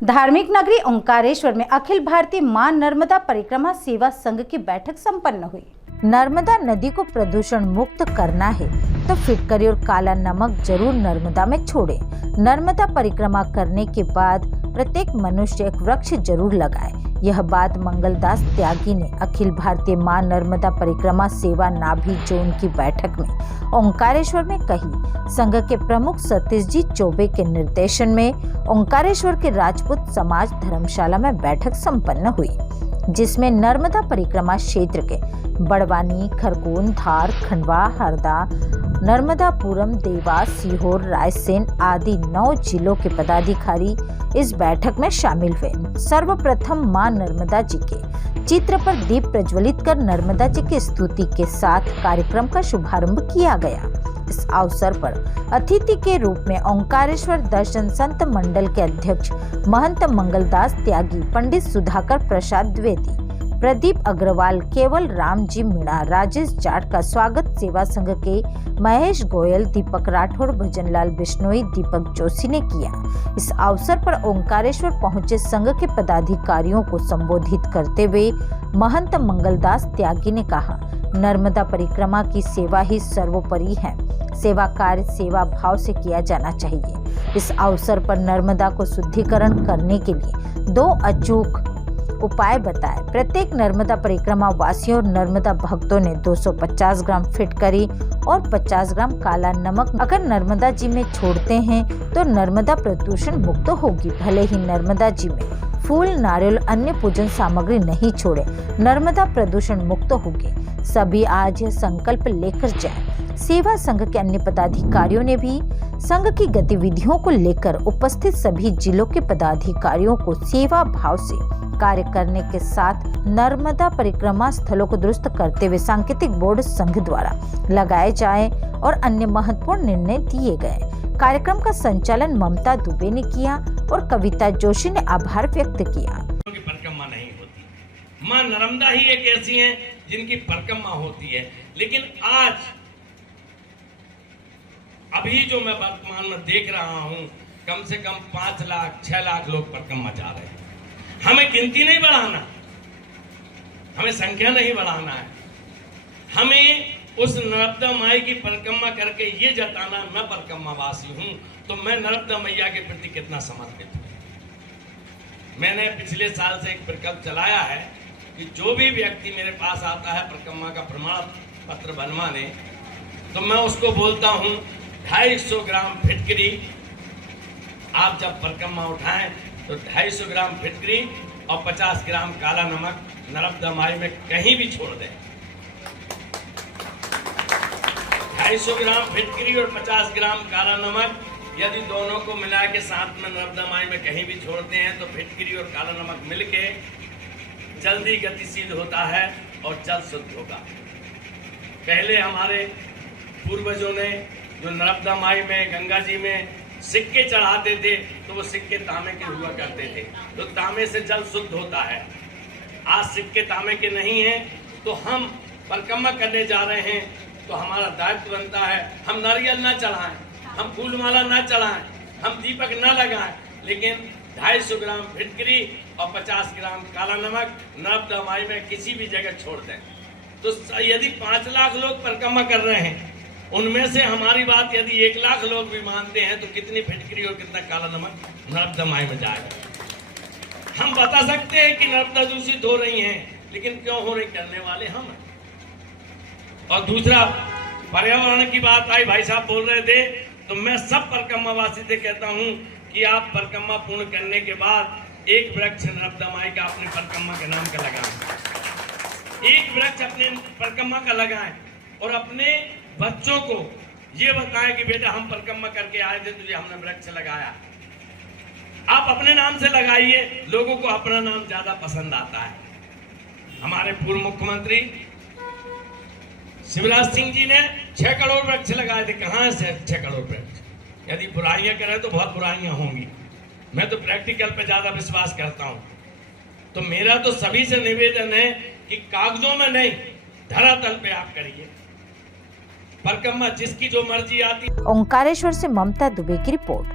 धार्मिक नगरी ओंकारेश्वर में अखिल भारतीय मां नर्मदा परिक्रमा सेवा संघ की बैठक संपन्न हुई। नर्मदा नदी को प्रदूषण मुक्त करना है तो फिटकरी और काला नमक जरूर नर्मदा में छोड़े। नर्मदा परिक्रमा करने के बाद प्रत्येक मनुष्य एक वृक्ष जरूर लगाए। यह बात मंगलदास त्यागी ने अखिल भारतीय मां नर्मदा परिक्रमा सेवा नाभि जोन की बैठक में ओंकारेश्वर में कही। संघ के प्रमुख सतीश जी चौबे के निर्देशन में ओंकारेश्वर के राजपूत समाज धर्मशाला में बैठक संपन्न हुई, जिसमें नर्मदा परिक्रमा क्षेत्र के बड़वानी, खरगोन, धार, खंडवा, हरदा, नर्मदापुरम, देवास, सीहोर, रायसेन आदि 9 जिलों के पदाधिकारी इस बैठक में शामिल हुए। सर्वप्रथम मां नर्मदा जी के चित्र पर दीप प्रज्वलित कर नर्मदा जी की स्तुति के साथ कार्यक्रम का शुभारंभ किया गया। इस अवसर पर अतिथि के रूप में ओंकारेश्वर दर्शन संत मंडल के अध्यक्ष महंत मंगलदास त्यागी, पंडित सुधाकर प्रसाद द्विवेदी, प्रदीप अग्रवाल, केवल राम जी मीणा, राजेश जाट का स्वागत सेवा संघ के महेश गोयल, दीपक राठौड़, भजनलाल बिश्नोई, दीपक जोशी ने किया। इस अवसर पर ओंकारेश्वर पहुंचे संघ के पदाधिकारियों को संबोधित करते हुए महंत मंगलदास त्यागी ने कहा, नर्मदा परिक्रमा की सेवा ही सर्वोपरि है। सेवा कार्य सेवा भाव से किया जाना चाहिए। इस अवसर पर नर्मदा को शुद्धिकरण करने के लिए 2 अचूक उपाय बताए। प्रत्येक नर्मदा परिक्रमा वासियों और नर्मदा भक्तों ने 250 ग्राम फिटकरी और 50 ग्राम काला नमक अगर नर्मदा जी में छोड़ते हैं तो नर्मदा प्रदूषण मुक्त होगी। भले ही नर्मदा जी में फूल, नारियल, अन्य पूजन सामग्री नहीं छोड़े, नर्मदा प्रदूषण मुक्त होगी। सभी आज यह संकल्प लेकर जाएं। सेवा संघ के अन्य पदाधिकारियों ने भी संघ की गतिविधियों को लेकर उपस्थित सभी जिलों के पदाधिकारियों को सेवा भाव से कार्य करने के साथ नर्मदा परिक्रमा स्थलों को दुरुस्त करते हुए सांकेतिक बोर्ड संघ द्वारा लगाए जाए और अन्य महत्वपूर्ण निर्णय दिए गए। कार्यक्रम का संचालन ममता दुबे ने किया और कविता जोशी ने आभार व्यक्त किया। परिक्रमा नहीं होती, मां नर्मदा ही एक ऐसी है जिनकी परिक्रमा होती है। लेकिन आज अभी जो मैं वर्तमान में देख रहा हूं, कम से कम 5 लाख 6 लाख लोग परिक्रमा जा रहे हैं। हमें गिनती नहीं बढ़ाना, हमें संख्या नहीं बढ़ाना है, हमें उस नर्मदा माई की परिक्रमा करके ये जताना, मैं परिक्रमावासी हूं तो मैं नर्मदा मैया के प्रति कितना समर्पित हूं। मैंने पिछले साल से एक प्रकल्प चलाया है कि जो भी व्यक्ति मेरे पास आता है परिक्रमा का प्रमाण पत्र बनवाने, तो मैं उसको बोलता हूं 250 ग्राम फिटकरी आप जब परिक्रमा उठाएं तो 250 ग्राम फिटकरी और 50 ग्राम काला नमक नर्मदा माई में कहीं भी छोड़ दें। 250 ग्राम फिटकरी और 50 ग्राम काला नमक यदि दोनों को मिला के साथ में नर्मदा माई में कहीं भी छोड़ते हैं तो फिटकरी और काला नमक मिलके जल्दी गतिशील होता है और जल शुद्ध होगा। पहले हमारे पूर्वजों ने जो नर्मदा माई में, गंगा जी में सिक्के चढ़ाते थे तो वो सिक्के तांबे के हुआ करते थे, तो तांबे से जल शुद्ध होता है। आज सिक्के तांबे के नहीं हैं, तो हम परिक्रमा करने जा रहे हैं तो हमारा दायित्व बनता है हम नारियल ना चढ़ाएं, हम फूलमाला ना चढ़ाएं, हम दीपक ना लगाएं, लेकिन 250 ग्राम फिटकरी और 50 ग्राम काला नमक नर्मदा माई में किसी भी जगह छोड़ दें। तो यदि 5 लाख लोग परिक्रमा कर रहे हैं, उनमें से हमारी बात यदि 1 लाख लोग भी मानते हैं तो कितनी फिटकरी और कितना काला नमक नर्मदा माई में जाएगा। हम बता सकते हैं कि नर्मदा दूषित हो रही हैं, लेकिन क्यों हो रही, करने वाले हम हैं। और दूसरा, पर्यावरण की बात आई, भाई साहब बोल रहे थे, तो मैं सब परिक्रमावासी से कहता हूं कि आप परिक्रमा पूर्ण करने के बाद एक वृक्ष नर्मदा माई का अपने परिक्रमा के नाम का लगाएं। एक वृक्ष अपने परिक्रमा का लगाएं और अपने बच्चों को ये बताएं कि बेटा हम परिक्रमा करके आए थे, तुझे हमने वृक्ष लगाया। आप अपने नाम से लगाइए, लोगों को अपना नाम ज्यादा पसंद आता है। हमारे पूर्व मुख्यमंत्री शिवराज सिंह जी ने 6 करोड़ वृक्ष लगाए थे। कहां है 6 करोड़ वृक्ष? यदि बुराइयां करें तो बहुत बुराइयां होंगी। मैं तो प्रैक्टिकल पे ज्यादा विश्वास करता हूं। तो मेरा तो सभी से निवेदन है कि कागजों में नहीं, धरातल पे आप करिए परिक्रमा, जिसकी जो मर्जी आती। ओंकारेश्वर से ममता दुबे की रिपोर्ट।